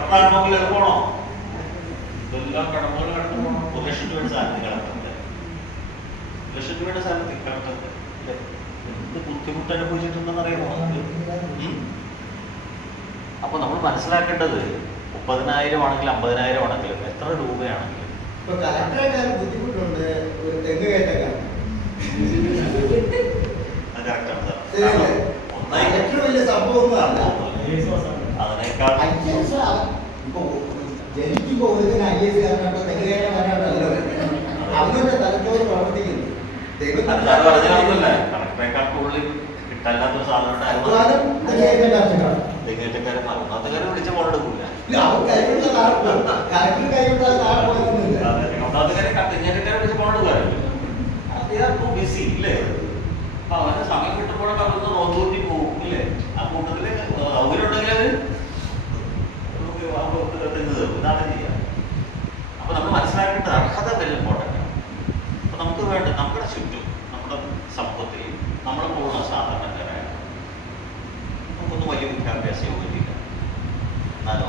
കളക്ടറാകണമെങ്കിൽ എളുപ്പമാണോ? ഇതെല്ലാം കടമകൾ കടന്നു പോകണം. 1 ലക്ഷം രൂപയുടെ സാധനത്തിൽ കളക്ടറുണ്ട്, 1 ലക്ഷം രൂപയുടെ സാധനത്തിൽ കളക്ടറുണ്ട്. എന്ത് ബുദ്ധിമുട്ട് അനുഭവിച്ചിട്ടുണ്ടെന്ന് അറിയാമോ? അപ്പൊ നമ്മൾ മനസ്സിലാക്കേണ്ടത് 30,000 ആണെങ്കിലും 50,000 ആണെങ്കിലും എത്ര രൂപയാണെങ്കിലും ബുദ്ധിമുട്ടുണ്ട്. ഒരു തെങ്ങ് കയറ്റക്കാരൻ വലിയ സംഭവമൊന്നുമല്ല. അതിനേക്കാൾ ജനിക്കുമ്പോ ഒരു IAS കാരനാട്ടോ തെങ്ങ് കയറ്റക്കാരനായിട്ടല്ലോ അവരുടെ തലച്ചോറ് പ്രവർത്തിക്കുന്നു. കളക്ടറേക്കാൾ കൂടുതൽ കിട്ടാത്തൊരു സാധനം തെങ്ങേറ്റക്കാരൻ ഒന്നാമത്തെ വിളിച്ച ഫോൺ എടുക്കൂല. തെങ്ങേറ്റക്കാരെ വിളിച്ച ഫോൺ എടുക്കാറില്ല. ബിസി ഇല്ലേ? അപ്പൊ അവന്റെ സമയം കിട്ടുമ്പോഴൊക്കെ അതൊന്ന് നോക്കി പോകും ഇല്ലേ? ആ കൂട്ടത്തില് സൗകര്യമുണ്ടെങ്കിൽ അത് തെങ്ങ് തീർക്കും. ഇതാണ് ചെയ്യുക. അപ്പൊ നമ്മൾ മനസ്സിലാക്കേണ്ടത് അർഹത വെരി ഇമ്പോർട്ടൻ്റ് ആണ്. അപ്പൊ നമുക്ക് വേണ്ട നമ്മുടെ ചുറ്റും നമ്മുടെ സമൂഹത്തിൽ നമ്മളെ പോകുന്ന സാധാരണക്കാരായ നമുക്കൊന്നും വലിയ വിദ്യാഭ്യാസ യോഗ്യതയില്ല, എന്നാലോ